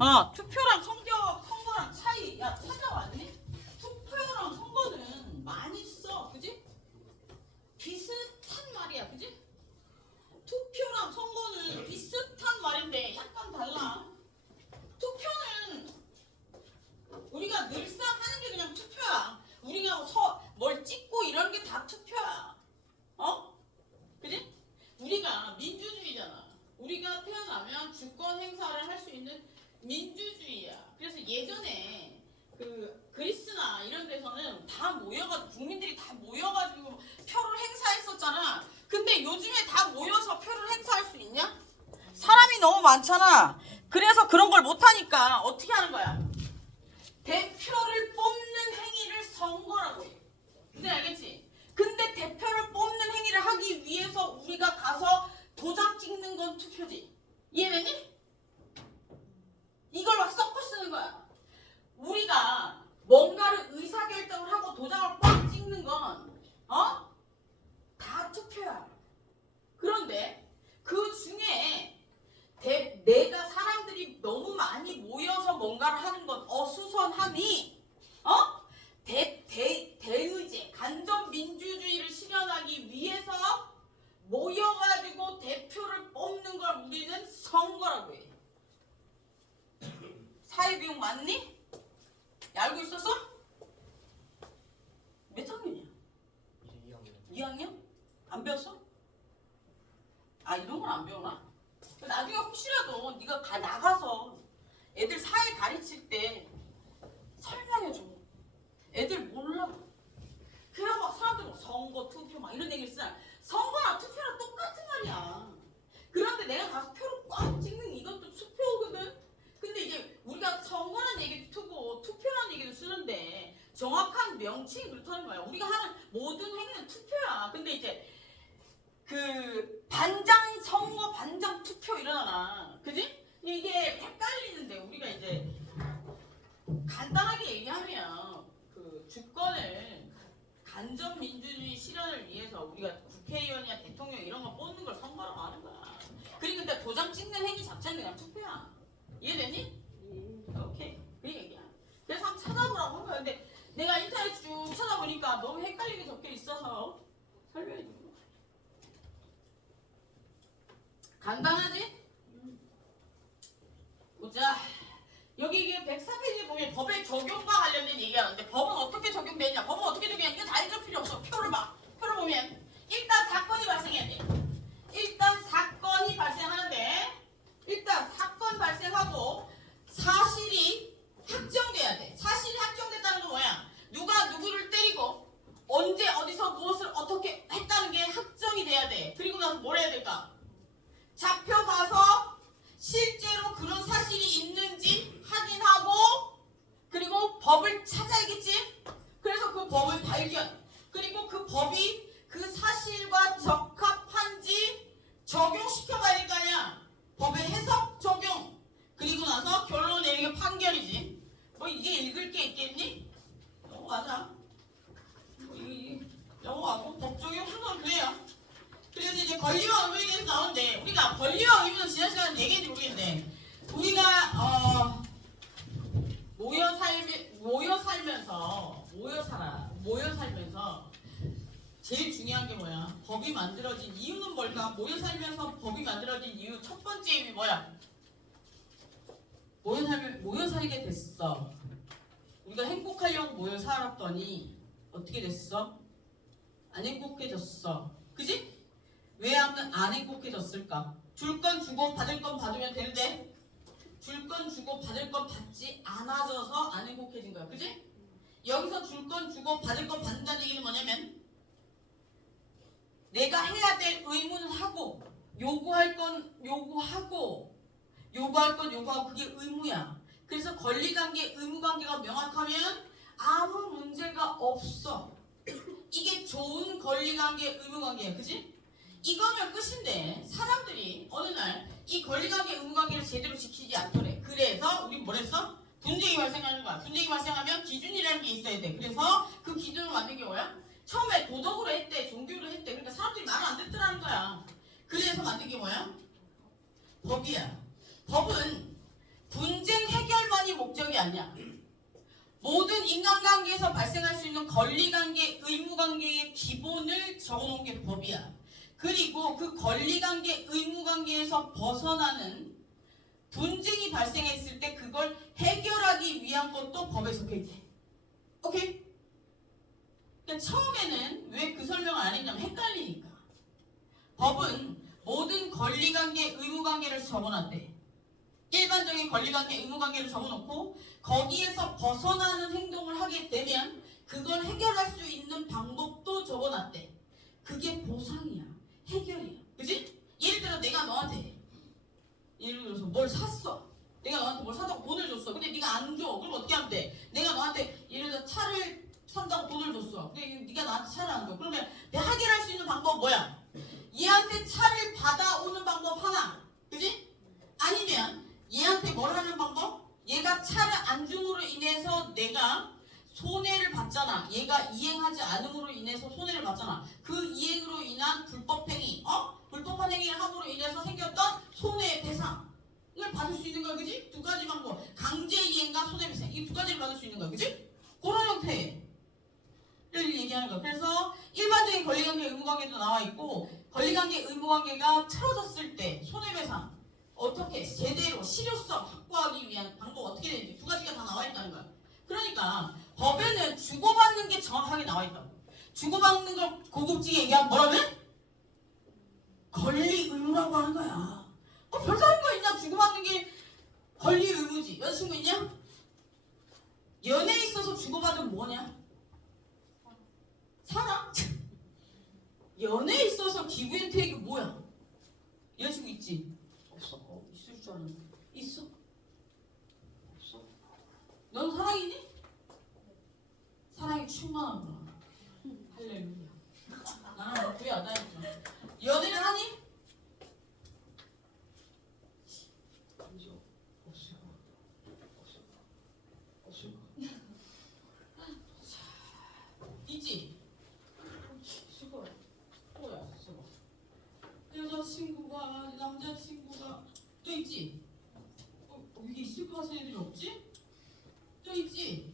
투표랑 선거랑 차이. 야, 찾아왔니? 투표랑 선거는 많이 써, 그지? 비슷한 말이야, 그지? 투표랑 선거는 비슷한 말인데 약간 달라. 투표는 우리가 늘상 하는 게 그냥 투표야. 우리가 뭘 찍고 이런 게 다 투표야. 그지? 우리가 민주주의잖아. 우리가 태어나면 주권 행사를 할 수 있는 민주주의야. 그래서 예전에 그 그리스나 이런 데서는 다 모여가지고 국민들이 다 모여가지고 표를 행사했었잖아. 근데 요즘에 다 모여서 표를 행사할 수 있냐? 사람이 너무 많잖아. 그래서 그런 걸 못하니까 어떻게 하는 거야? 대표를 뽑는 행위를 선거라고 해. 근데 알겠지? 근데 대표를 뽑는 행위를 하기 위해서 우리가 가서 도장 찍는 건 투표지. 이해되니? 이걸 막 섞어 쓰는 거야. 우리가 뭔가를 의사결정을 하고 도장을 꽉 찍는 건 다 투표야. 그런데 그 중에 내가 사람들이 너무 많이 모여서 뭔가를 하는 건 어수선하니 대의제 간접민주주의를 실현하기 위해서 모여가지고 대표를 뽑는 걸 우리는 선거라고 해. 사회비용 맞니? 알고 있었어? 몇 학년이야? 2학년? 안 배웠어? 이런 건 안 배우나? 나중에 혹시라도 네가 나가서 애들 사회 가르칠 때 설명해줘. 애들 몰라. 그래서 막 사람들 막 선거, 투표 막 이런 얘기를 쓰잖아. 선거랑 투표랑 똑같은 말이야. 그런데 내가 가서 표를 꽉 찍는 이것도 투표거든. 근데 이제 우리가 선거라는 얘기도 쓰고 투표라는 얘기도 쓰는데 정확한 명칭이 그렇다는 거야. 우리가 하는 모든 행위는 투표야. 근데 이제 그 반장 선거, 반장 투표 이러잖아. 그지? 이게 헷갈리는데 우리가 이제 간단하게 얘기하면 그 주권을 간접민주주의 실현을 위해서 우리가 국회의원이나 대통령 이런 거 뽑는 걸 선거라고 하는 거야. 그러니까 도장 찍는 행위 자체는 그냥 투표야. 이해되니? 오케이. 그 얘기야. 그래서 한번 찾아보라고 한 거야. 근데 내가 인터넷 쭉 찾아보니까 너무 헷갈리게 적혀 있어서 설명해 줄게. 간단하지? 보자. 여기 이게 104페이지에 보면 법의 적용과 관련된 얘기하는데 법은 어떻게 적용되냐? 법은 어떻게 적용되냐? 이거 다 읽을 필요 없어. 표를 봐. 표를 보면 일단 사건이 발생해야 돼. 일단 사건이 발생하는데 일단 사건 발생하고 사실이 확정돼야 돼. 사실이 확정됐다는 건 뭐야? 누가 누구를 때리고 언제 어디서 무엇을 어떻게 했다는 게 확정이 돼야 돼. 그리고 나서 뭘 해야 될까? 잡혀가서 실제로 그런 사실이 있는지 확인하고 그리고 법을 찾아야겠지? 그래서 그 법을 발견 그리고 그 법이 그 사실과 적합한지 적용시켜봐야 될 거 아니야. 법의 해석 적용 그리고 나서 결론 내리는 게 판결이지. 뭐 이게 읽을 게 있겠니? 넘어가자. 넘어가고 법 적용 순서는 그래요. 그래서 이제 권리와 의무에 대해서 나오는데 우리가 권리와 의무는 지난 시간에 얘기했는지 모르겠는데 우리가 모여 살면서 제일 중요한 게 뭐야? 법이 만들어진 이유는 뭘까? 모여 살면서 법이 만들어진 이유 첫 번째 이유는 뭐야? 모여 살게 됐어. 우리가 행복하려고 모여 살았더니 어떻게 됐어? 안 행복해졌어. 그지? 왜 안 행복해졌을까? 줄 건 주고 받을 건 받으면 되는데 줄 건 주고 받을 건 받지 않아져서 안 행복해진 거야. 그지? 여기서 줄 건 주고 받을 건 받는다는 얘기는 뭐냐면 내가 해야 될 의무는 하고 요구할 건 요구하고 그게 의무야. 그래서 권리관계, 의무관계가 명확하면 아무 문제가 없어. 이게 좋은 권리관계, 의무관계야. 그지? 이거면 끝인데 사람들이 어느 날 이 권리관계, 의무관계를 제대로 지키지 않더래. 그래서 우리 뭐랬어? 분쟁이 발생하는 거야. 분쟁이 발생하면 기준이라는 게 있어야 돼. 그래서 그 기준을 만든 게 뭐야? 처음에 도덕으로 했대, 종교로 했대. 그러니까 사람들이 말을 안 듣더라는 거야. 그래서 만든 게 뭐야? 법이야. 법은 분쟁해 아니야. 모든 인간관계에서 발생할 수 있는 권리관계, 의무관계의 기본을 적어놓은 게 법이야. 그리고 그 권리관계, 의무관계에서 벗어나는 분쟁이 발생했을 때 그걸 해결하기 위한 것도 법에 적혀있대. 오케이? 그러니까 처음에는 왜 그 설명을 안 했냐면 헷갈리니까. 법은 모든 권리관계, 의무관계를 적어놨대. 일반적인 권리관계, 의무관계를 적어놓고 거기에서 벗어나는 행동을 하게 되면 그걸 해결할 수 있는 방법도 적어놨대. 그게 보상이야. 해결이야. 그지? 예를 들어 내가 너한테 예를 들어서 뭘 샀어. 내가 너한테 뭘 사다고 돈을 줬어. 근데 네가 안 줘. 그럼 어떻게 하면 돼? 내가 너한테 예를 들어 차를 산다고 돈을 줬어. 근데 네가 나한테 차를 안 줘. 그러면 내가 해결할 수 있는 방법 뭐야? 얘한테 차를 받아오는 방법 하나. 그지? 아니면 얘한테 뭘 하는 방법? 얘가 차를 안 줌으로 인해서 내가 손해를 받잖아. 얘가 이행하지 않음으로 인해서 손해를 받잖아. 그 이행으로 인한 불법행위, 불법한 행위를 함으로 인해서 생겼던 손해 배상을 받을 수 있는 거야. 그지? 두 가지 방법. 강제 이행과 손해배상. 이 두 가지를 받을 수 있는 거야. 그지? 그런 형태를 얘기하는 거야. 그래서 일반적인 권리관계, 의무관계도 나와 있고 권리관계, 의무관계가 틀어졌을 때 손해배상 어떻게 제대로 실효성 확보하기 위한 방법 어떻게 되는지 두 가지가 다 나와 있다는 거야. 그러니까 법에는 주고받는 게 정확하게 나와 있다고. 주고받는 걸 고급지게 얘기하면 뭐라면? 권리 의무라고 하는 거야. 별다른 거 있냐? 주고받는 게 권리 의무지. 여자친구 있냐? 연애에 있어서 주고받으면 뭐냐? 사랑? 연애에 있어서 기브앤테이크 뭐야? 여자친구 있지? 없어. 있을 줄 알았는데. 있어? 없어. 넌 사랑이니? 사랑이 충만하구나. 할렐루야. 나는 교회 안 다녔잖아. 연애를 하니? 없을 거. 있지? 있을 거야. 뭐야, 있을 거. 여자친구가, 남자친구가 또 있지? 이게 있을 거 하시는 애들이 없지? 또 있지?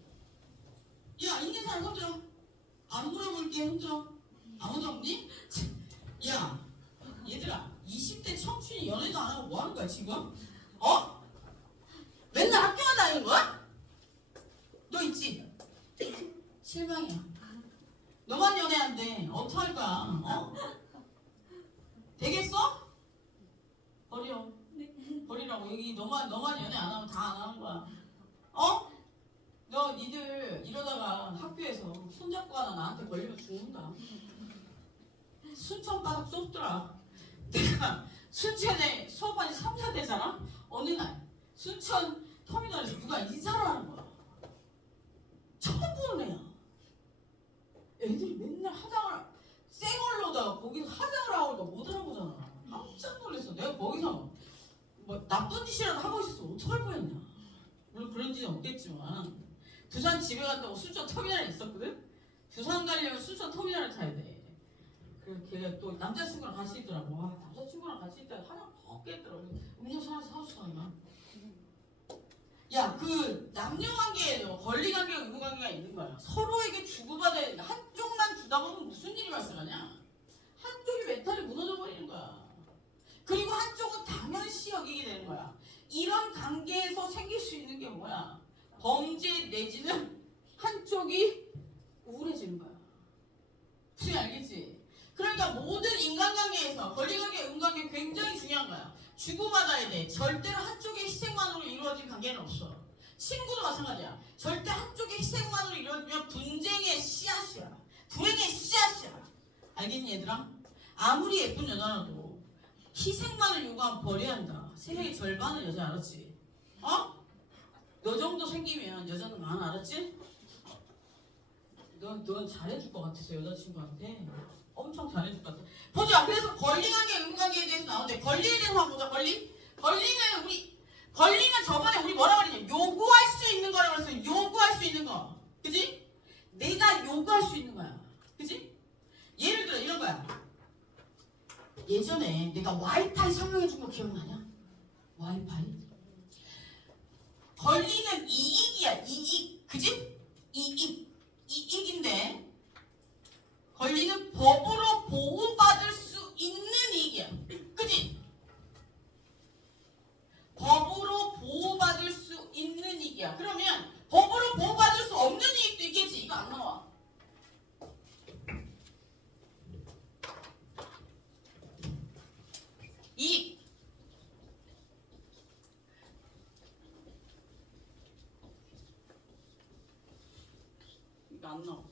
야, 있는 사람 혼자. 안 물어볼게, 혼자. 아무도 없니? 야, 얘들아, 20대 청춘이 연애도 안 하고 뭐 하는 거야, 지금? 맨날 학교만 다니는 거야? 너 있지? 실망이야. 너만 연애한대. 어떡할 거야? 되겠어? 버려. 버리라고. 여기 너만 연애 안 하면 다 안 하는 거야. 너 니들 이러다가 학교에서 손잡고 하나 나한테 걸리면 죽는다. 순천 바닥 좁더라. 내가 순천에 수업한 지 3년 되잖아? 어느 날 순천 터미널에서 누가 인사를 하는 거야. 처음 보는 애야. 애들이 맨날 화장을 쌩얼로다가 거기서 화장을 하고 못 알아보잖아. 깜짝 놀랐어. 내가 거기서 뭐 나쁜 짓이라도 하고 있었으면 어떡할 뻔했냐. 물론 그런 짓은 없겠지만 부산 집에 갔다고 순천 터미널에 있었거든? 부산 가려면 순천 터미널을 타야 돼. 그래서 걔가 또 남자친구랑 같이 있더라고. 와, 남자친구랑 같이 있다가 화장 퍽 깼더라고. 음료수 하나 사줬잖아. 야, 그 남녀관계에도 권리관계와 의무관계가 있는 거야. 서로에게 주고받아야 되는데 한쪽만 주다 보면 무슨 일이 발생하냐? 한쪽이 멘탈이 무너져 버리는 거야. 그리고 한쪽은 당연시 여기게 되는 거야. 이런 관계에서 생길 수 있는 게 뭐야? 범죄 내지는 한쪽이 우울해지는 거야. 무슨 알겠지? 그러니까 모든 인간관계에서 권리관계, 의무관계 굉장히 중요한 거야. 주고받아야 돼. 절대로 한쪽의 희생만으로 이루어진 관계는 없어. 친구도 마찬가지야. 절대 한쪽의 희생만으로 이루어지면 분쟁의 씨앗이야. 불행의 씨앗이야. 알겠니 얘들아? 아무리 예쁜 여자라도 희생만을 요구하면 버려야 한다. 세상의 절반은 여자 알았지? 너 정도 생기면 여자는 많아 알았지? 넌 잘해줄 것 같았어 여자친구한테. 엄청 잘해줄 것 같아. 보자. 그래서 권리관계, 의무관계에 대해서 나오는데 권리에 대해서 한번 보자. 권리는 저번에 우리 뭐라 그랬냐? 요구할 수 있는 거라고 그랬어. 요구할 수 있는 거. 그지? 내가 요구할 수 있는 거야. 그지? 예를 들어 이런 거야. 예전에 내가 와이파이 설명해 준 거 기억나냐? 와이파이. 권리는 이익이야. 이익, 그지? 이익인데 권리는 법으로 보호받을 수 있는 이익이야. 그지? 법으로 보호받을 수 있는 이익이야. 그러면 법으로 보호받을 수 없는 이익도 있겠지. 이거 안 나와. 이익. 이거 안 나와.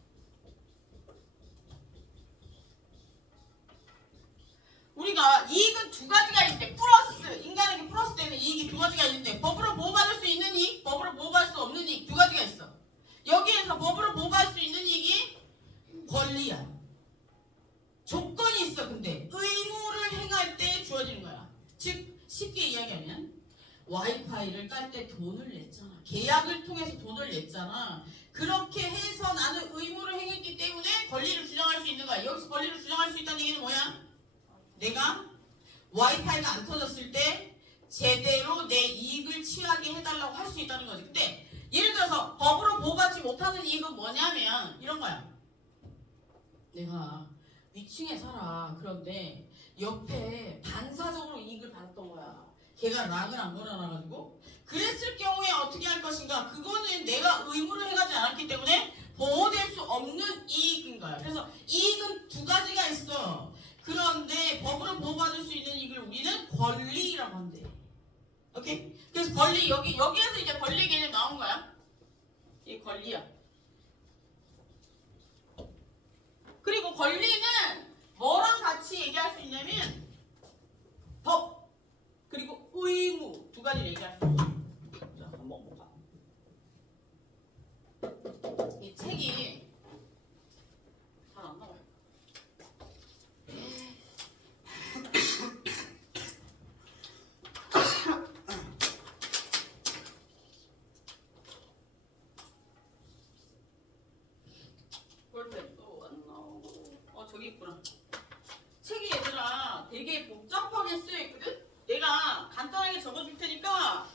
우리가 이익은 두 가지가 있는데 플러스 인간에게 플러스 되는 이익이 두 가지가 있는데 법으로 보호받을 수 있는 이익, 법으로 보호받을 수 없는 이익 두 가지가 있어. 여기에서 법으로 보호받을 수 있는 이익이 권리야. 조건이 있어. 근데 의무를 행할 때 주어지는 거야. 즉 쉽게 이야기하면 와이파이를 깔 때 돈을 냈잖아. 계약을 통해서 돈을 냈잖아. 그렇게 해서 나는 의무를 행했기 때문에 권리를 주장할 수 있는 거야. 여기서 권리를 주장할 수 있다는 얘기는 뭐야? 내가 와이파이가 안 터졌을 때 제대로 내 이익을 취하게 해달라고 할 수 있다는 거지. 근데 예를 들어서 법으로 보호받지 못하는 이익은 뭐냐면 이런 거야. 내가 위층에 살아. 그런데 옆에 반사적으로 이익을 받았던 거야. 걔가 락을 안 걸어놔가지고. 그랬을 경우에 어떻게 할 것인가? 그거는 내가 의무를 해가지 않았기 때문에 보호될 수 없는 이익인 거야. 그래서 이익은 두 가지가 있어. 그런데 법으로 보호받을 수 있는 이익을 우리는 권리라고 한대. 오케이? 그래서 권리 여기에서 이제 권리 개념 나온 거야. 이게 권리야. 그리고 권리는 뭐랑 같이 얘기할 수 있냐면 법 그리고 의무 두 가지를 얘기할 수 있어. 자, 한번 먹어봐. 이 책이 잘 안 나와요. 볼펜도 안 나오고. 저기 있구나. 책이 얘들아 되게 복잡하게 쓰여있거든? 내가 간단하게 적어줄 테니까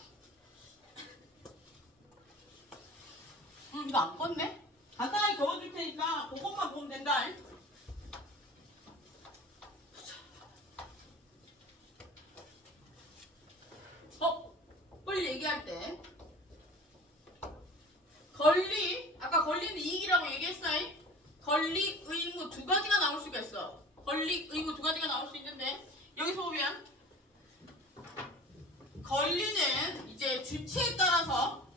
이거 안 껐네? 간단하게 적어줄 테니까 그것만 보면 된다. 빨리 얘기할 때 권리, 아까 권리는 이익이라고 얘기했어. 권리, 의무 두 가지가 나올 수가 있어. 권리, 의무 두 가지가 나올 수 있는데 여기서 보면 권리는 이제 주체에 따라서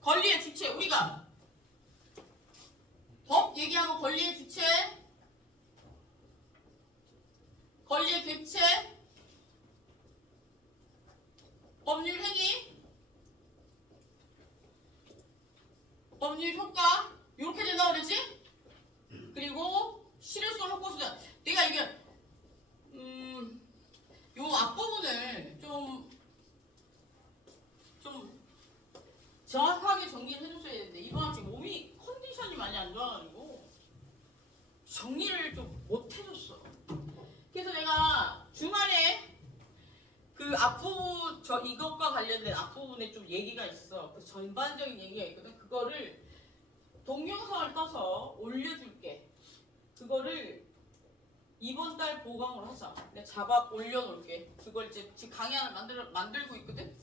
권리의 주체, 우리가 법 얘기하면 권리의 주체, 권리의 객체, 법률 행위, 법률 효과 이렇게 된다고 그랬지? 그리고 실효성 확보수단. 내가 이게 요 앞부분을 좀 정확하게 정리를 해줬어야 되는데 이번 지금 몸이 컨디션이 많이 안 좋아가지고 정리를 좀 못 해줬어. 그래서 내가 주말에 그 앞부분 이것과 관련된 앞부분에 좀 얘기가 있어. 그 전반적인 얘기가 있거든. 그거를 동영상을 떠서 올려줄게. 그거를 이번 달 보강을 하자. 내가 잡아 올려놓을게. 그걸 이제 지금 강의 하나 만들고 있거든.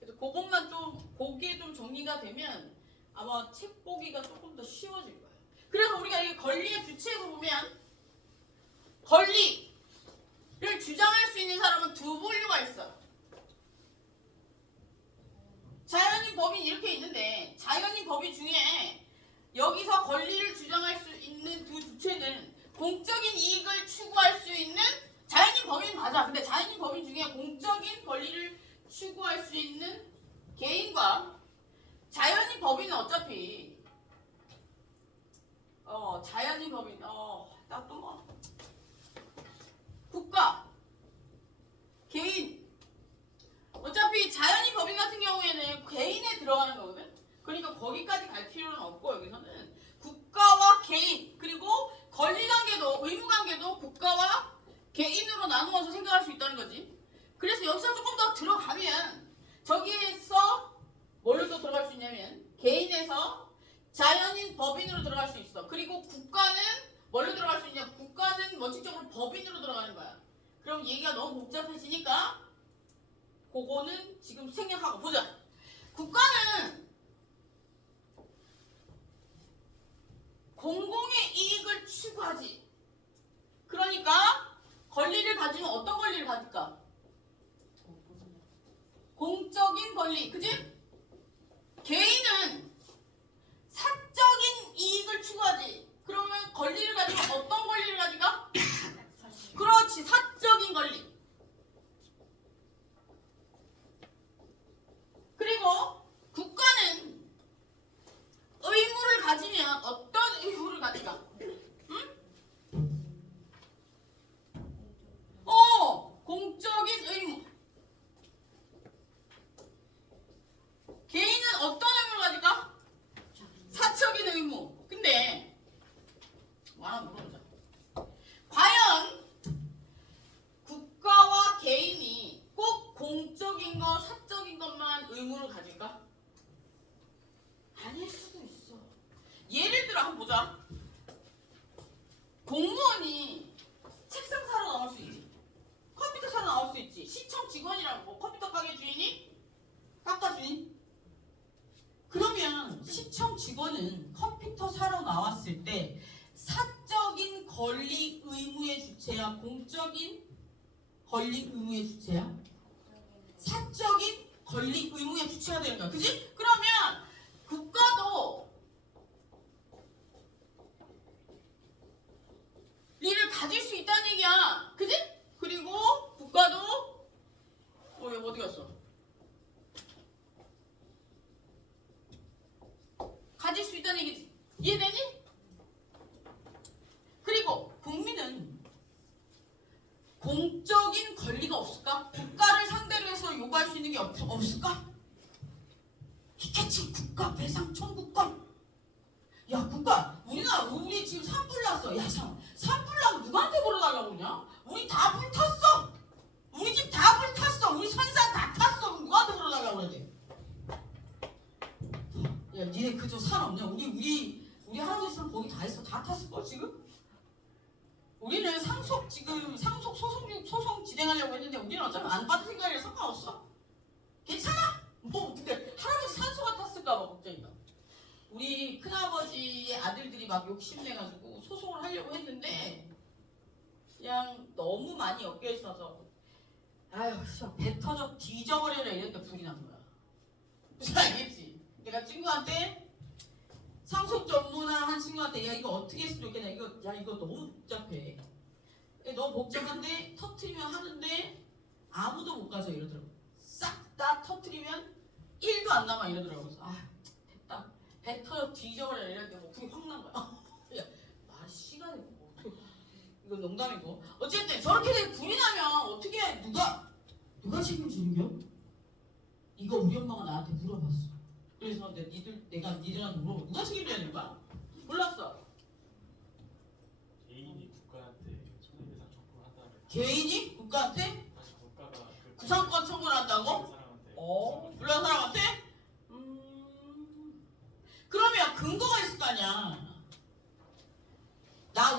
그래서 그것만 그게 좀 정리가 되면 아마 책 보기가 조금 더 쉬워질 거야. 그래서 우리가 이 권리의 주체에서 보면 권리를 주장할 수 있는 사람은 두 분류가 있어. 자연인 법인 이렇게 있는데 자연인 법인 중에 여기서 권리를 주장할 수 있는 두 주체는 공적인 이익을 추구할 수 있는 자연인 법인 맞아. 근데 자연인 법인 중에 공적인 권리를 추구할 수 있는 개인과 자연인 법인은 어차피 자연인 법인 나 또 뭐 국가 개인 어차피 자연인 법인 같은 경우에는 개인에 들어가는 거거든. 그러니까 거기까지 갈 필요는 없고 여기서는 국가와 개인 그리고 권리관계도 의무관계도 국가와 개인으로 나누어서 생각할 수 있다는 거지. 그래서 여기서 조금 더 들어가면 저기에서 뭘로 또 들어갈 수 있냐면 상대에서 자연인 법인으로 들어갈 수 있어. 그리고 국가는 뭘로 들어갈 수 있냐? 국가는 원칙적으로 법인으로 들어가는 거야. 그럼 얘기가 너무 복잡해지니까 그거는 지금 생략하고 보자. 국가는 공공의 이익을 추구하지. 그러니까 권리를 가지면 어떤 권리를 가질까? 공적인 권리, 그지? 개인은 사적인 이익을 추구하지. 그러면 권리를 가지면 어떤 권리를 가질까? 그렇지, 사적인 권리. 그리고 국가는 의무를 가지면 어떤 의무를 가질까? 응? 공적인 의무. 개인은 어떤 의무를 가질까? 사적인 의무. 근데 뭐 하나 물어보자. 과연 국가와 개인이 꼭 공적인 거, 사적인 것만 의무를 가질까? 아닐 수도 있어. 예를 들어 한번 보자. 공무원이 책상 사러 나올 수 있지. 컴퓨터 사러 나올 수 있지. 시청 직원이라고 뭐 컴퓨터 가게 주인이? 깎아 주인? 그러면 시청 직원은 컴퓨터 사러 나왔을 때 사적인 권리 의무의 주체야? 공적인 권리 의무의 주체야? 사적인 권리 의무의 주체가 되는 거야. 그지? 그러면 국가도 리를 가질 수 있다는 얘기야. 그지? 그리고 국가도 얘 어디 갔어? 가질 수 있다는 얘기지. 이해되니? 그리고 국민은 공적인 권리가 없을까? 국가를 상대로 해서 요구할 수 있는 게 없을까? 있겠지. 국가 배상 청구권. 야, 국가, 우리 지금 산불 났어. 야, 산불 나면 누구한테 벌어달라고 그러냐? 우리 다 불탔어. 우리 집 다 불탔어. 우리 선산 다 탔어. 그럼 누구한테 벌어달라고 그래야 돼? 야, 니네 그저 산 없냐? 우리 할아버지 산 거기 다 했어. 다 탔을걸 지금? 우리는 상속 소송 진행하려고 했는데 우리는 어차피 안 받을 생각이라 상관없어. 괜찮아. 뭐 근데 할아버지 산소가 탔을까 봐 걱정이다. 우리 큰아버지의 아들들이 막 욕심내가지고 소송을 하려고 했는데 그냥 너무 많이 엮여 있어서 아휴 배 터져 뒤져버려라 이랬는데 불이 난 거야. 무슨 알겠지? 내가 친구한테 상속 전문한 친구한테 야 이거 어떻게 했으면 좋겠냐 이거 너무 복잡해. 너무 복잡한데 터트리면 하는데 아무도 못 가져 이러더라고. 싹 다 터트리면 1도 안 남아 이러더라고. 그래서 됐다. 배 터져 뒤져버려 이랬는데 뭐 불이 확 난 거야. 야 말 시간이 뭐 어떻게 이거 농담이고 어쨌든 저렇게 되면 불이 나면 어떻게 해? 누가 책임지는겨? 이거 우리 엄마가 나한테 물어봤어. 그래서 내가 니들한테 물어보고 누가 책임져야 될까? 몰랐어. 개인이 국가한테 손해배상 청구를 한다면 개인이 국가한테 다시 국가가 그 구상권 청구를 한다고? 사람한테 불난 사람한테? 그러면 근거가 있을 거 아니야.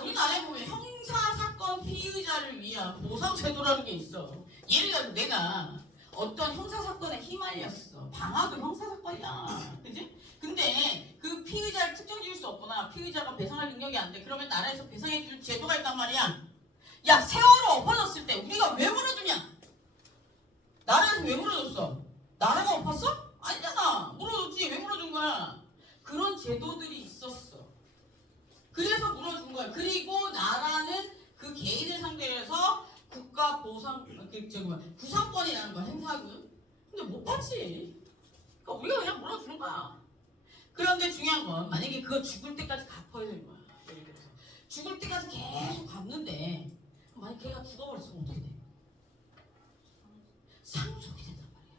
우리나라에 보면 형사사건 피의자를 위한 보상제도라는 게 있어. 예를 들어 내가 어떤 형사사건에 휘말렸어. 방학은 형사사건이야. 그지? 근데 그 피의자를 특정 지을 수 없거나 피의자가 배상할 능력이 안 돼. 그러면 나라에서 배상해줄 제도가 있단 말이야. 야 세월호 엎어졌을 때 우리가 왜 물어주냐? 나라에서 왜 물어줬어? 나라가 엎었어? 아니잖아. 물어줬지. 왜 물어준 거야? 그런 제도들이 있었어. 그래서 물어준 거야. 그리고 나라는 그 개인을 상대로 해서 국가 보상, 구상권이라는 걸 행사하거든. 근데 못 받지. 그러니까 우리가 그냥 물어주는 거야. 그런데 중요한 건 만약에 그거 죽을 때까지 갚아야 되는 거야. 예를 들어서 죽을 때까지 계속 갚는데 만약 걔가 죽어버렸으면 어떻게 돼? 상속이 된단 말이야.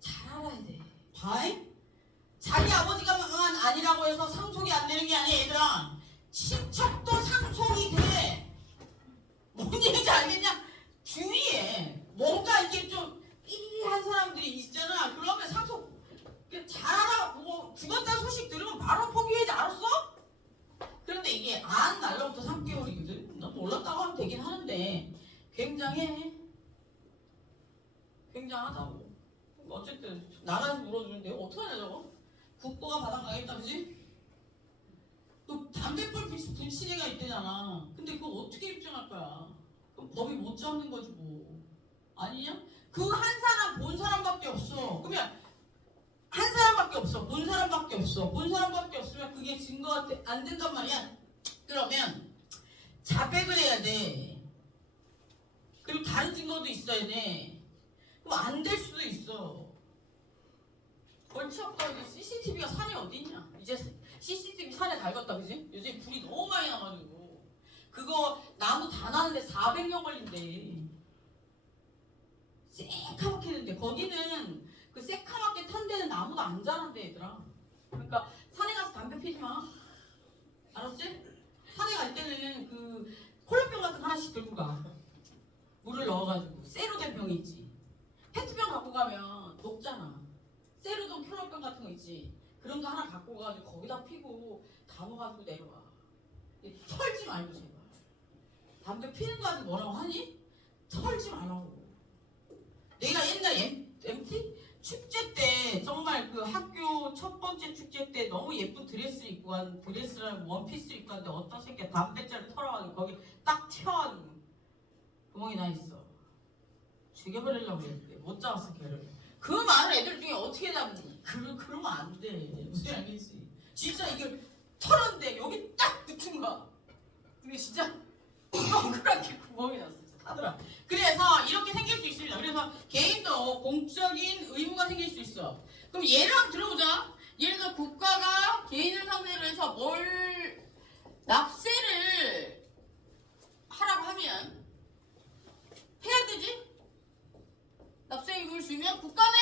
잘 알아야 돼. 봐잉? 자기 아버지가 아니라고 해서 상속이 안 되는 게 아니야 얘들아. 친척도 상속이 돼. 뭔 얘기인지 알겠냐? 주위에 뭔가 이게 좀 삐리한 사람들이 있잖아. 그러면 상속 잘 알아. 뭐 죽었다 소식 나라에서 물어주는데 어떡하냐 저거? 국고가 바닥나겠다 그지? 또 담배불 붙인 애가 있대잖아. 근데 그거 어떻게 입증할 거야? 그럼 법이 못 잡는 거지 뭐. 아니냐? 그 한 사람 본 사람밖에 없어. 그러면 한 사람밖에 없어. 본 사람밖에 없어. 본 사람밖에 없으면 그게 증거가 안 된단 말이야. 그러면 자백을 해야 돼. 그리고 다른 증거도 있어야 돼. 그럼 안 될 수도 있어. 얼추 아까 CCTV가 산에 어디 있냐? 이제 CCTV 산에 달궜다 그지? 요즘 불이 너무 많이 나가지고 그거 나무 다 나는데 400년 걸린대. 새카맣게 했는데 거기는 그 새카맣게 탄 데는 아무도 안 자란대 얘들아. 그러니까 산에 가서 담배 피지 마. 알았지? 산에 갈 때는 그 콜라병 같은 거 하나씩 들고 가. 물을 넣어가지고 쇠로 된 병이 있지. 페트병 갖고 가면 녹잖아. 쇠로 된 콜라병 같은 거 있지. 그런 거 하나 갖고 가가지고 거기다 피고 담아가지고 내려와. 털지 말고 제발. 담배 피는 거 아직 뭐라고 하니? 털지 말라고. 내가 옛날 MT 축제 때 정말 그 학교 첫 번째 축제 때 너무 예쁜 드레스를 입고 간 드레스랑 원피스를 입고 갔는데 어떤 새끼가 담배자를 털어가지고 거기 딱 튀어가지고 구멍이 나 있어. 죽여버리려고 했는데 못 잡았어 걔를. 그 많은 애들 중에 어떻게 잡니? 그러면 안 돼. 무슨 알겠지? 진짜 이걸 털었는데 여기 딱 붙은 거야. 근데 진짜 동그랗게 구멍이 났어. 하더라. 그래서 이렇게 생길 수 있습니다. 그래서 개인도 공적인 의무가 생길 수 있어. 그럼 예를 한번 들어보자. 예를 들어 국가가 개인을 상대로 해서 뭘 납세를 하라고 하면 해야 되지? 납세 의무를 주면 국가는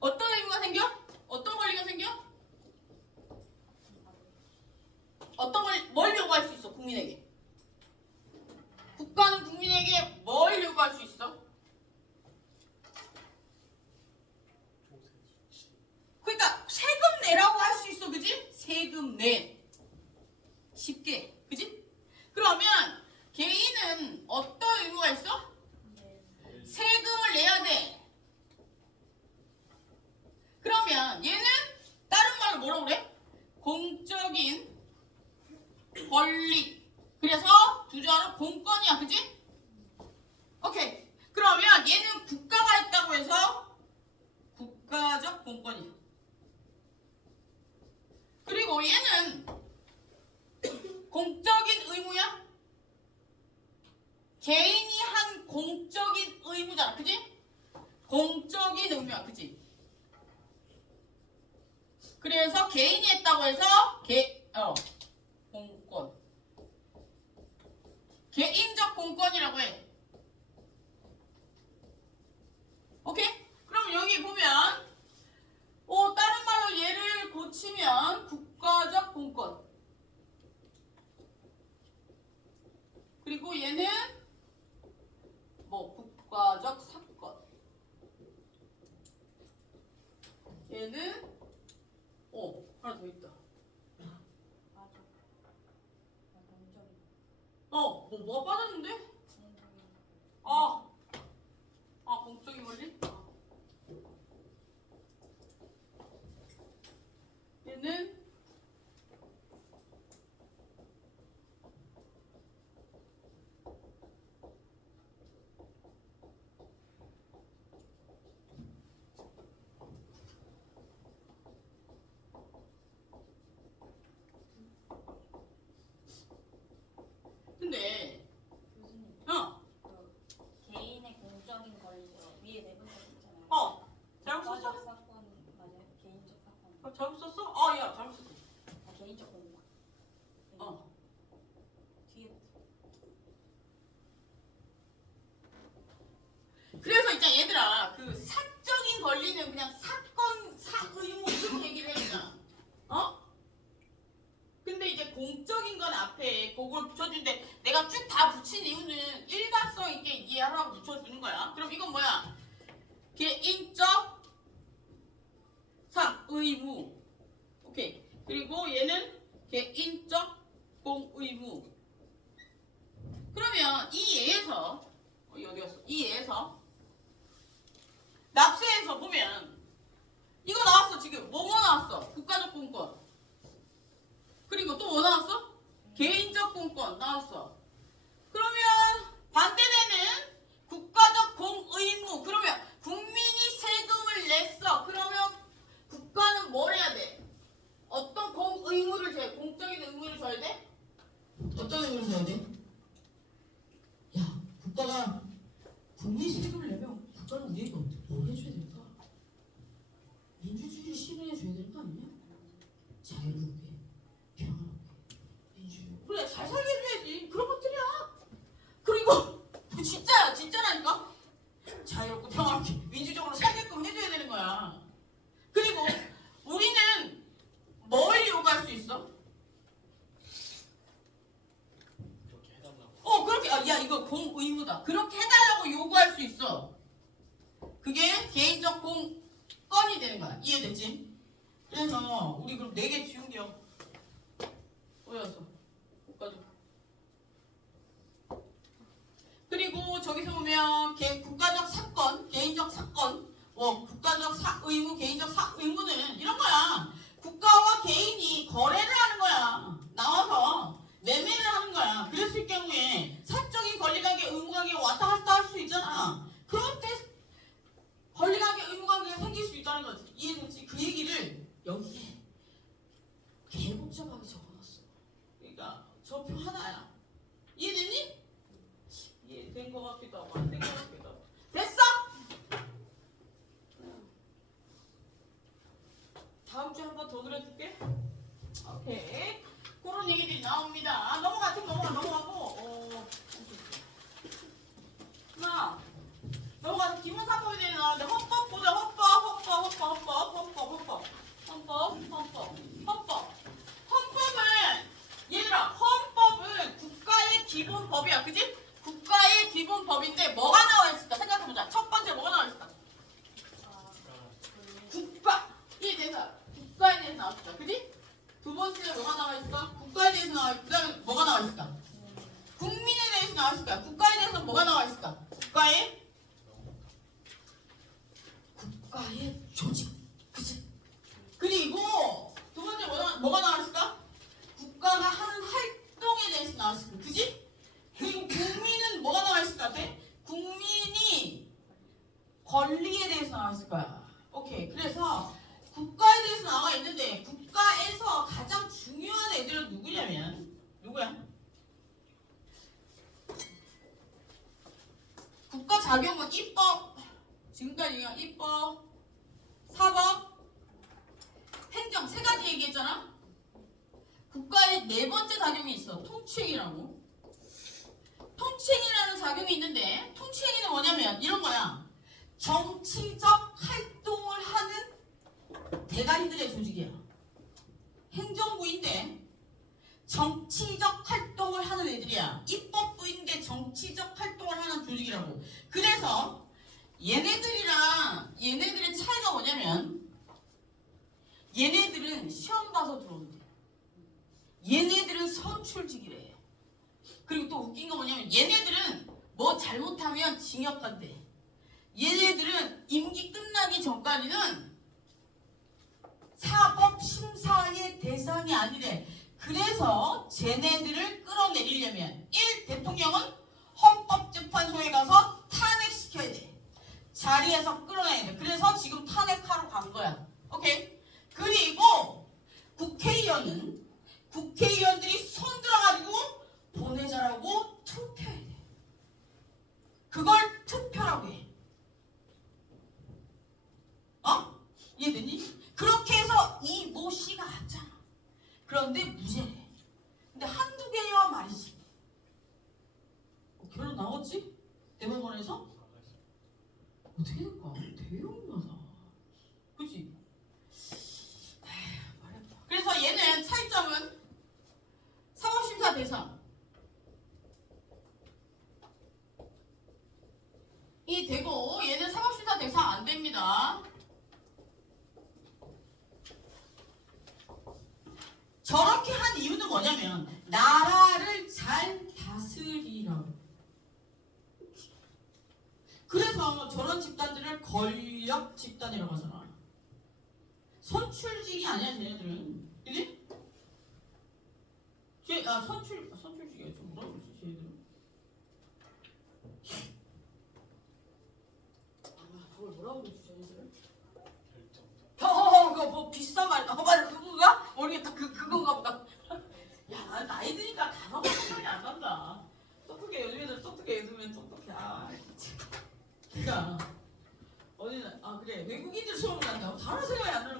어떤 의무가 생겨? 어떤 권리가 생겨? 뭘 요구할 수 있어 국민에게? 국가는 국민에게 뭘 요구할 수 있어? 그러니까 세금 내라고 할 수 있어, 그지? 세금 내. 쉽게, 그지? 그러면 개인은 어떤 의무가 있어? 세금을 내야 돼. 그러면 얘는 다른 말로 뭐라고 그래? 공적인 권리. 그래서 주저하는 공권이야, 그지? 오케이. 그러면 얘는 국가가 있다고 해서 국가적 공권이야. 그리고 얘는 공적인 의무야? 개인이 한 공적인 의무잖아, 그지? 공적인 의무야, 그지? 그래서 개인이 했다고 해서 공권. 개인적 공권이라고 해. 오케이? 그럼 여기 보면 다른 말로 얘를 고치면 국가적 공권. 그리고 얘는 국가적 사건. 얘는 하나 더 있다. 뭐가 빠졌는데? 공적인 권리? 얘는 근데 개인의 공적인 권리죠. 위에 네 번째 있잖아요. 잘못 썼어? 국가적 사건 맞아요? 개인적 사건. 잘못 썼어? 야 잘못 썼어. 개인적 공권. 뒤에 그래서 있잖아 얘들아 그 사적인 권리는 그냥 사건 사의무 이렇게 얘기를 해주잖아. 근데 이제 공적인 건 앞에 그걸 붙여주는데 내가 쭉 다 붙인 이유는 일관성 있게 이해하라고 붙여주는 거야. 그럼 이건 뭐야? 개인적 사의무. 오케이. 그리고 얘는 개인적 공의무. 그러면 이 예에서 어디 갔어? 이 예에서 납세에서 보면 나왔어. 그러면 반대되는 국가적 공의무. 그러면 국민이 세금을 냈어. 그러면 국가는 뭘 해야 돼? 어떤 공의무를 줘야 돼? 공적인 의무를 줘야 돼? 어떤 의무를 줘야 돼? 야, 국가가 국민 세금을 내면 국가는 우리에게 뭘 해줘야 될까? 민주주의를 실현해줘야 되는 거 아니냐? 자유롭게, 평화롭게, 민주주의. 그래, 잘 살게 해줘야지. 그런 것들이야. 그리고 진짜야, 진짜라니까. 자유롭고 평화롭게, 민주적으로 살게끔 해줘야 되는 거야. 그리고 우리는 뭘 요구할 수 있어? 그렇게 해달라고. 그렇게. 야, 이거 공의무다. 그렇게 해달라고 요구할 수 있어. 그게 개인적 공건이 되는 거야. 이해됐지? 그래서 우리 그럼 4개 지운 게요. 보여서 국가적. 그리고 저기서 보면 국가적 사건, 개인적 사건, 국가적 의무, 개인적 의무는 이런 거야. 국가와 개인이 거래를 하는 거야. 나와서 매매를 하는 거야. 그랬을 경우에 사적인 권리관계, 의무관계 왔다 갔다 할 수 있잖아. 그럴 때 권리관계, 의무관계가 생길 수 있다는 거지. 이해됐지? 그 얘기를 여기에 개복잡하게 적어놨어. 그러니까 저표 하나야. 이해됐니? 이해된 것 같기도 하고 안 된 것 같기도 하고. 됐어? 다음 주에 한 번 더 그려줄게. 오케이. 그런 얘기들이 나옵니다. 넘어가고. 넘어가서 기본사법에 대해 나왔는데 헌법 보자. 헌법은 국가의 기본법이야. 그지? 국가의 기본법인데 뭐가 나와 있을까? 생각해보자. 첫 번째 뭐가 나와 있을까? 국가. 이에 대해서 국가에 대해서 나왔을까? 그지? 두 번째 뭐가 나와 있을까? 국가에 대해서 나와 있을까? 그다음에 뭐가 나와 있을까? 국민에 대해서 나와 있을까? 국가에 대해서 뭐가 나와 있을까? 국가의 조직. 그치? 그리고 두 번째 뭐가 나와 있을까? 국가가 하는 활동에 대해서 나와 있을까? 그지? 그리고 국민은 뭐가 나와 있을 것 같아? 국민이 권리에 대해서 나와 있을 거야. 오케이. 그래서 국가에 대해서 나와 있는데 국가에서 가장 중요한 애들은 누구냐면 누구야? 국가 작용은 입법, 지금까지 얘기한 입법, 사법, 행정 3가지 얘기했잖아. 국가의 4번째 작용이 있어. 통치행위라고. 통치행위라는 작용이 있는데 통치행위는 뭐냐면 이런 거야. 정치적 활동을 하는 대가리들의 조직이야. 행정부인데 정치적 활동을 하는 애들이야. 입법부인데 정치적 활동을 하는 조직이라고. 그래서 얘네들이랑 얘네들의 차이가 뭐냐면 얘네들은 시험 봐서 들어온대. 얘네들은 선출직이래. 그리고 또 웃긴 거 뭐냐면 얘네들은 뭐 잘못하면 징역 간대. 얘네들은 임기 끝나기 전까지는 사법 심사의 대상이 아니래. 그래서 쟤네들을 끌어내리려면 1. 대통령은 헌법재판소에 가서 탄핵시켜야 돼. 자리에서 끌어내야 돼. 그래서 지금 탄핵하러 간 거야. 오케이? 그리고 국회의원들이 손 들어가지고 보내자라고 투표해야 돼. 그걸 투표라고 해. 이해되니? 그렇게 해서 이 모 씨가 왔잖아. 그런데 무죄래. 근데 한두 개야 말이지. 결론 나왔지? 대법원에서? 어떻게 될까? 대형마다. 그치? 그래서 얘는 차이점은 사법심사 대상 이 되고 얘는 사법심사 대상 안 됩니다. 저렇게 한 이유는 뭐냐면 나라를 잘 다스리라고. 그래서 저런 집단들을 권력 집단이라고 하잖아. 선출직이 아니야 쟤네들은. 그지? 선출직이야. 좀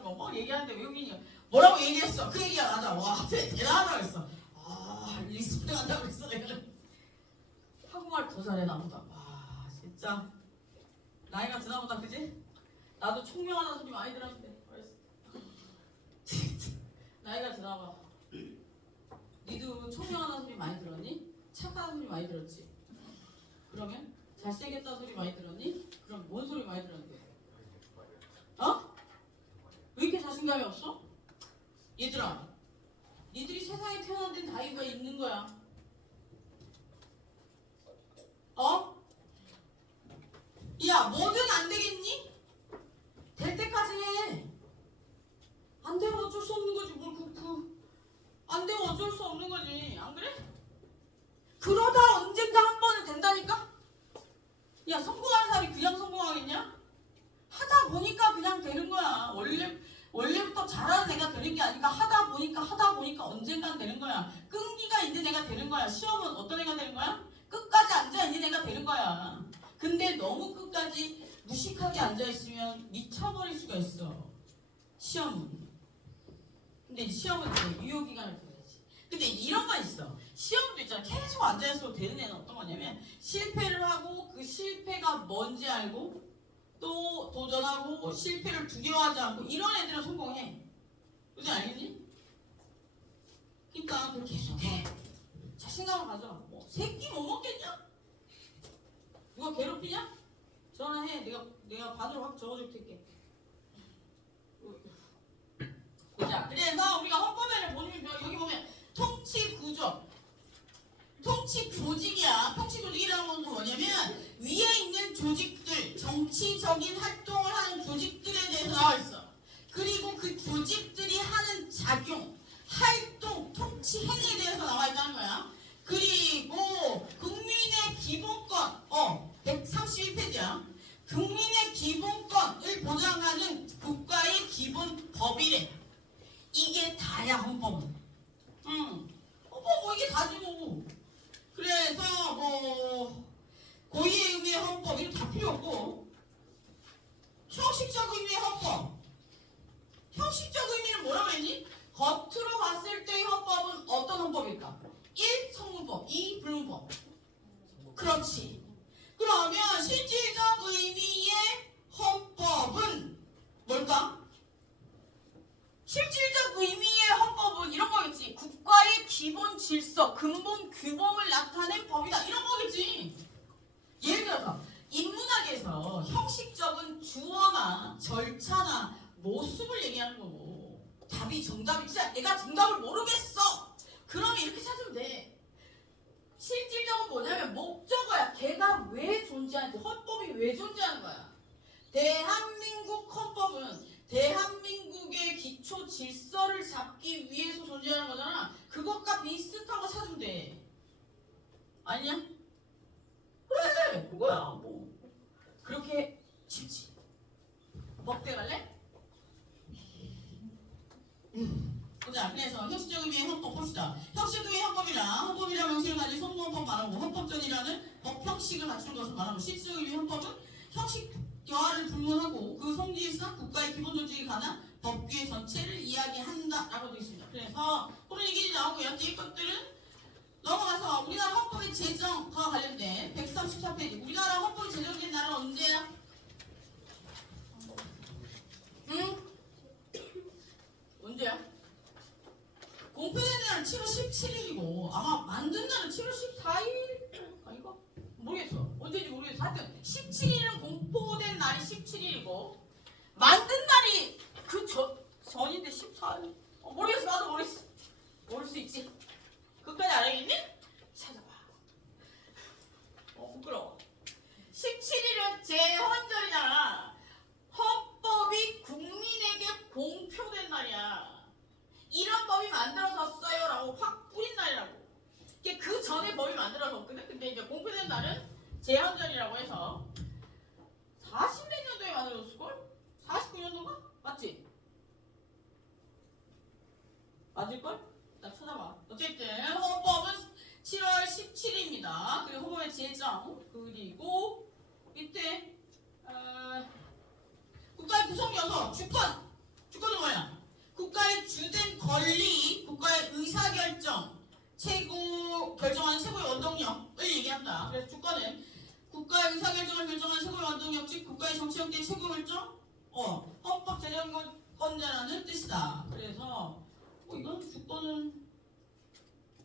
외워가지고 막 얘기하는데 외국인이 뭐라고 얘기했어? 그 얘기가 나다. 와 대단하다 그랬어. 아 리스펙 한다고 그랬어 내가. 한국말 더 잘해 나보다. 와 진짜 나이가 드나보다 그지? 나도 총명하다는 소리 많이 들었는데 그랬어. 진짜 나이가 드나봐. 니도 총명하다는 소리 많이 들었니? 착하다는 소리 많이 들었지? 그러면 잘생겼다는 소리 많이 들었니? 그럼 뭔 소리 많이 들었는데? 어? 왜 이렇게 자신감이 없어? 얘들아, 니들이 세상에 태어난 데는 다 이유가 있는 거야. 어? 야, 뭐든 안 되겠니? 될 때까지 해. 안 되면 어쩔 수 없는 거지. 뭘 안 되면 어쩔 수 없는 거지. 안 그래? 그러다 언젠가 한 번은 된다니까? 야, 성공하는 사람이 그냥 성공하겠냐? 하다 보니까 그냥 되는 거야. 원래부터 잘하는 애가 되는 게 아니라 하다 보니까 언젠간 되는 거야. 끈기가 있는 애가 되는 거야. 시험은 어떤 애가 되는 거야? 끝까지 앉아있는 애가 되는 거야. 근데 너무 끝까지 무식하게 앉아있으면 미쳐버릴 수가 있어. 시험은. 근데 시험은 이제 유효기간을 둬야지. 근데 이런 건 있어. 시험도 있잖아. 계속 앉아있어도 되는 애는 어떤 거냐면 실패를 하고 그 실패가 뭔지 알고 또 도전하고 실패를 두려워하지 않고 이런 애들은 성공해. 그지 알겠니? 그러니까 그걸 계속해. 자신감을 가져. 뭐 새끼 못 먹겠냐? 누가 괴롭히냐? 전화해. 내가 반으로 확 적어줄 테게. 보자. 그래서 우리가 헌법에는 보면 여기 보면 통치 구조. 통치 조직이야. 통치 조직이라는 건 뭐냐면 위에 있는 조직들, 정치적인 활동을 하는 조직들에 대해서 나와 있어. 그리고 그 조직들이 하는 작용, 활동, 통치 행위에 대해서 나와 있다는 거야. 그리고 국민의 기본권, 131페이지야. 국민의 기본권을 보장하는 국가의 기본 법이래. 이게 다야 헌법은. 헌법 뭐 이게 다지 뭐. 그래서 뭐 고유의 의미의 헌법 이거 다 필요 없고 형식적 의미의 헌법. 형식적 의미는 뭐라고 했니? 겉으로 봤을 때의 헌법은 어떤 헌법일까? 1. 성문법 2. 불문법. 그렇지. 그러면 실질적 의미의 헌법은 뭘까? 실질적 의미의 헌법은 이런 거겠지. 국가의 기본 질서, 근본 규범을 나타낸 법이다. 이런 거겠지. 예를 들어서 인문학에서 형식적은 주어나 절차나 모습을 얘기하는 거고 답이 정답이 진짜 내가 정답을 모르겠어. 그러면 이렇게 찾으면 돼. 실질적은 뭐냐면 목적어야. 걔가 왜 존재하는지, 헌법이 왜 존재하는 거야. 대한민국 헌법은 대한민국의 기초 질서를 잡기 위해서 존재하는 거잖아. 그것과 비슷한 거 찾으면 돼. 아니냐? 그래 그거야. 뭐 그렇게 쉽지. 먹대 갈래? 보자. 그래서 형식적 의미의 헌법 봅시다. 형식적 의미의 헌법이란 형식을 가진 성문헌법 말하고 헌법전이라는 법 형식을 갖추는 것을 말하고 실질적 의미의 헌법은 형식 여하를 불문하고 그 성질상 국가의 기본 조직에 관한 법규의 전체를 이야기한다라고 되어 있습니다. 그래서 그런 얘기들이 나오고요. 이것들은 넘어가서 우리나라 헌법의 제정과 관련된 134페이지. 우리나라 헌법이 제정된 날은 언제야? 응? 언제야? 공표된 날은 7월 17일이고 아마 만든 날은 7월 14일? 아닌가? 모르겠어. 언제인지 모르겠어. 하여튼 17일은 공포된 날이 17일이고 만든 날이 그 전인데 14일. 모르겠어. 나도 모르겠어. 모를 수 있지. 그까지 알아야겠니? 찾아봐. 부끄러워. 17일은 제헌절이잖아. 헌법이 국민에게 공표된 날이야. 이런 법이 만들어졌어요 라고 확 뿌린 날이라고. 그 전에 법이 만들어졌거든. 근데 이제 공표된 날은 제헌절이라고 해서 40몇 년도에 만들어졌을걸? 49년도인가? 맞지? 맞을걸? 나 찾아봐. 어쨌든 헌법은 7월 17일입니다. 그리고 헌법의 제정. 그리고 밑에 국가의 구성 요소 주권은 국가 의사결정을 결정하는 최고의 원동력, 즉 국가의 정치 형태의 최고 결정? 헌법 제정권자라는 뜻이다. 그래서 이건 주권은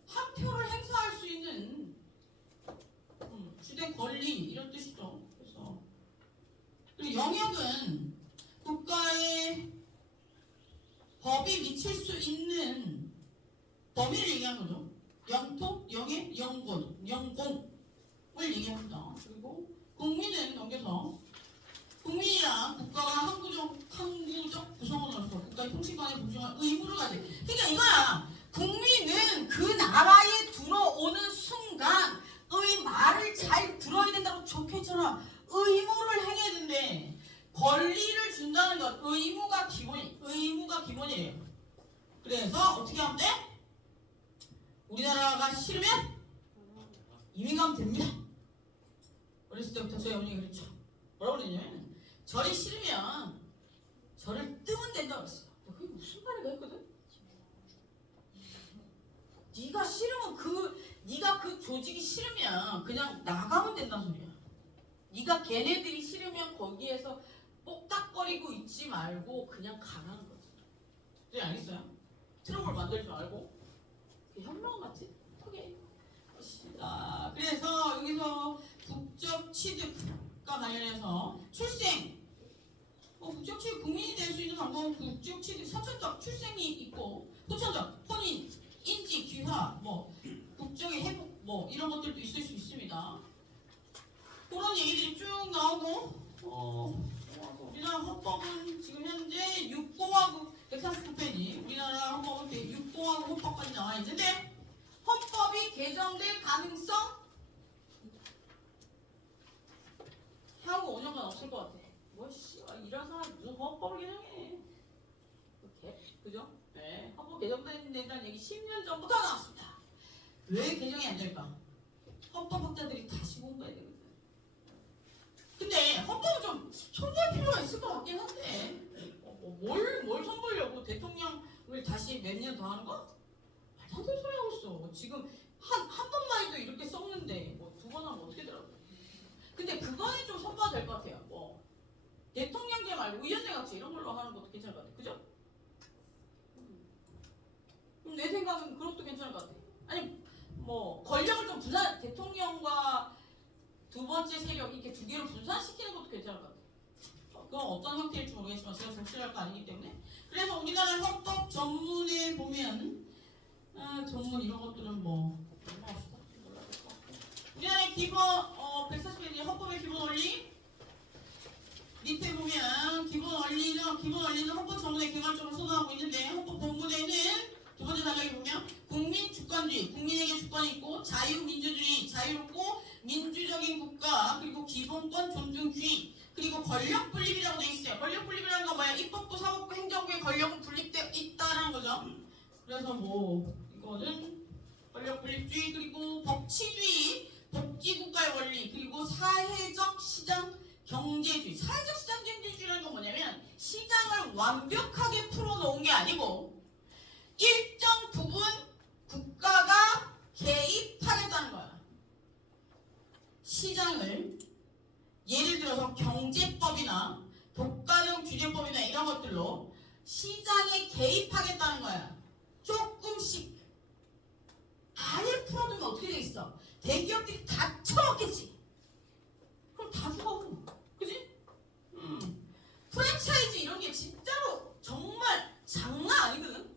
한 표를 행사할 수 있는 주된 권리 이런 뜻이죠. 그래서 그리고 영역은 국가의 법이 미칠 수 있는 범위를 얘기하는 거죠. 영토, 영해, 영권, 영공을 얘기합니다. 그리고 국민은 넘겨서 국민이란 국가가 항구적 구성원으로서 국가의 통치관에 보증한 의무를 가지고 그러니까 이거야. 국민은 그 나라에 들어오는 순간 의 말을 잘 들어야 된다고 적혀있잖아. 의무를 행해야 된대. 권리를 준다는 것 의무가 기본이에요. 그래서 어떻게 하면 돼? 우리나라가 싫으면 이민 가면 됩니다. 어렸을 때부터 저희 어머니가 그랬죠. 뭐라고 그랬냐면 저리 싫으면 저를 뜨면 된다고 그랬어요. 그게 무슨 말인가 했거든? 네가 싫으면 네가 그 조직이 싫으면 그냥 나가면 된다는 소리야. 네가 걔네들이 싫으면 거기에서 뽁닥거리고 있지 말고 그냥 가라는 거지. 그래 알겠어요? 트러블 만들지 말고. 현명한 맞지? 크게. 자, 그래서 여기서 국적 취득과 관련해서 출생. 국적 취득 국민이 될 수 있는 방법은 국적 취득 선천적 출생이 있고 후천적 혼인, 인지, 귀화, 국적의 회복 이런 것들도 있을 수 있습니다. 그런 얘기들이 쭉 나오고 우리나라 헌법은 지금 현재 6공화국 149페이지 우리나라 헌법은 6공화국 헌법까지 나와 있는데 헌법이 개정될 가능성 향후 5년간 없을 것 같아. 이런 사람 무슨 헌법을 개정해? 그죠? 네, 헌법 개정된다는 얘기 10년 전부터 나왔습니다. 왜 개정이 안 될까? 헌법학자들이 다시 공부해야 되거든. 근데 헌법은 좀 손볼 필요가 있을 것 같긴 한데 뭘 손보려고 대통령을 다시 몇 년 더 하는 거? 말도 안 되는 소리 하고 있어. 지금 한 번만 해도 이렇게 썼는데 두 번 하면 어떻게 되라고. 근데 그거는 좀 손봐도 될 것 같아요. 대통령제 말고 의원제 같이 이런 걸로 하는 것도 괜찮을 것 같아. 그죠? 그럼 내 생각은 그것도 괜찮을 것 같아. 아니 권력을 좀 대통령과 두 번째 세력 이렇게 두 개를 분산시키는 것도 괜찮을 것 같아요. 그건 어떤 형태일지 모르겠지만 제가 정치할 거 아니기 때문에. 그래서 우리나라 헌법 전문에 보면 전문 이런 것들은 넘어갑시다. 우리나라의 기본 140페이지 헌법의 기본 원리 밑에 보면 기본 원리는 헌법 전문에 개괄적으로 선언하고 있는데 헌법 본문에는 두 번째 단락에 보면 국민 주권주의, 국민에게 주권이 있고 자유민주주의, 자유롭고 민주적인 국가, 그리고 기본권 존중주의, 그리고 권력 분립이라고 되어 있어요. 권력 분립이라는 건 뭐야? 입법부, 사법부, 행정부의 권력은 분립되어 있다는 거죠. 그래서 이거는 권력 분립주의, 그리고 법치주의, 복지국가의 원리, 그리고 사회적 시장 경제주의. 사회적 시장 경제주의라는 건 뭐냐면 시장을 완벽하게 풀어놓은 게 아니고 일정 부분 국가가 개입하겠다는 거야. 시장을 예를 들어서 경제법이나 독과점 규제법이나 이런 것들로 시장에 개입하겠다는 거야. 조금씩 아예 풀어두면 어떻게 되겠어? 대기업들이 다 처먹겠지. 그럼 다 죽어. 그지? 프랜차이즈 이런 게 진짜로 정말 장난 아니거든.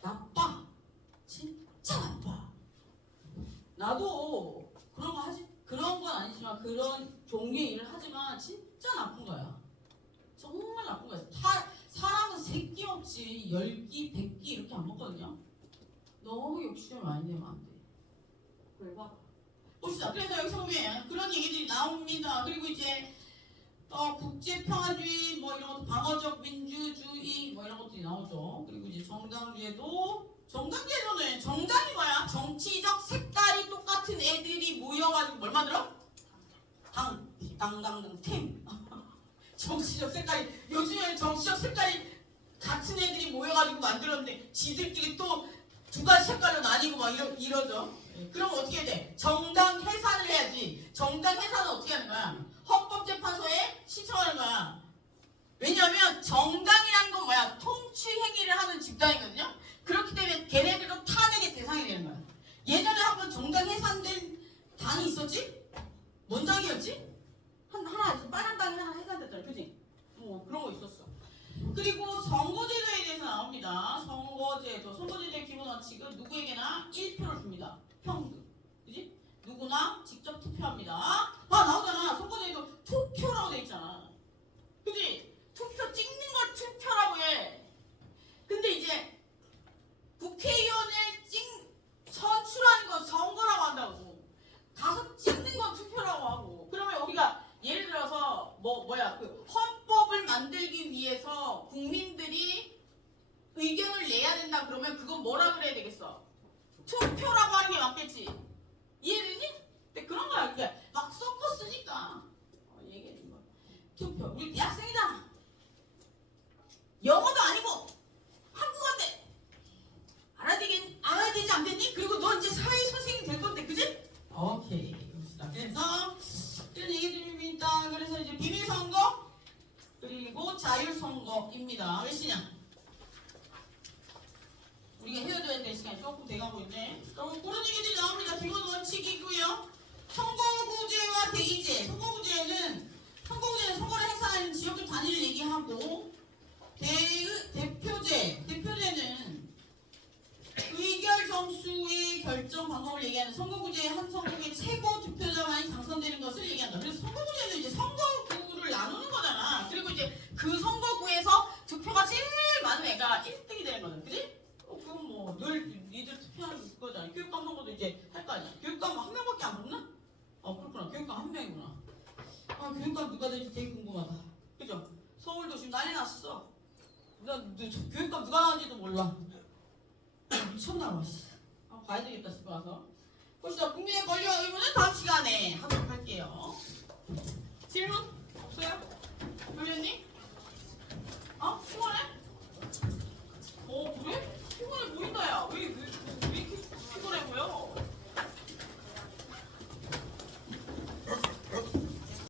나빠. 진짜 나빠. 나도 그런 건 아니지만 그런 종류의 일을 하지만 진짜 나쁜 거야. 정말 나쁜 거야. 사람은 새끼 먹지 10끼, 100끼 이렇게 안 먹거든요. 너무 욕심을 많이 내면 안 돼. 그걸 봐. 봅시다. 그래서 여기서 보면 그런 얘기들이 나옵니다. 그리고 이제 국제평화주의 이런 것도 방어적 민주주의 이런 것들이 나오죠. 그리고 이제 정당제도는 정당이 뭐야? 정치적 색깔이 똑같은 애들이 모여가지고 뭘 만들어? 팀. 정치적 색깔이 요즘에는 정치적 색깔이 같은 애들이 모여가지고 만들었는데 지들끼리 또 두 가지 색깔로 나뉘고 막 이러죠. 그럼 어떻게 해야 돼? 정당 해산을 해야지. 정당 해산은 어떻게 하는 거야? 헌법재판소에 신청하는 거야. 왜냐하면 정당이라는 건 뭐야? 통치 행위를 하는 집단이거든요. 그렇기 때문에 걔네들도 탄핵의 대상이 되는 거야. 예전에 한번 정당 해산된 당이 있었지? 뭔 당이었지? 하나 있어. 빨간 당이 하나 해산됐잖아. 그지? 그런 거 있었어. 그리고 선거제도에 대해서 나옵니다. 선거제도의 기본 원칙은 누구에게나 1표를 줍니다. 평등. 그지? 누구나 직접 투표합니다. 나오잖아. 선거제도 투표라고 돼 있잖아. 그지? 투표 찍는 걸 투표라고 해. 근데 이제 국회의원을 선출하는 건 선거라고 한다고. 가서 찍는 건 투표라고 하고. 그러면 우리가 예를 들어서 그 헌법을 만들기 위해서 국민들이 의견을 내야 된다 그러면 그건 뭐라 그래야 되겠어? 투표라고 하는 게 맞겠지. 이해되지? 근데 그런 거야. 그러니까 막 섞어 쓰니까 얘기해 준 거야. 투표. 우리 대학생이잖아. 영어도 아니고 한국어인데 알아야 되지 안 되니? 그리고 너 이제 사회 선생님 될 건데, 그지? 오케이. 봅시다. 그래서 이런 얘기 드립니다. 그래서 이제 비밀 선거 그리고 자율 선거입니다. 몇 시냐? 우리가 헤어져야 될 시간이 조금 돼가고 있네. 그런 얘기들이 나옵니다. 기본 원칙이고요. 선거구제와 대의제. 선거구제는 선거를 행사하는 지역의 단위를 얘기하고 대표제는 의결 점수의 결정 방법을 얘기하는 선거구제의 한 선거구의 최고 득표자만이 당선되는 것을 얘기한다. 그래서 선거구제는 이제 선거구를 나누는 거잖아. 그리고 이제 그 선거구에서 득표가 제일 많은 애가 1등이 되는 거잖아. 그지? 그럼 뭐 늘 니들 투표하는 거잖아. 교육감 선거도 이제 할 거 아니야. 교육감 한 명밖에 안 뽑나? 그렇구나. 교육감 한 명이구나. 교육감 누가 될지 되게 궁금하다. 그죠? 서울도 지금 난리 났어. 교육감 누가 나온지도 몰라. 미쳤나 봐. 봐야 되겠다 집에 가서. 보시죠. 국민의 권리와 의무는 다음 시간에 하도록 할게요. 질문 없어요?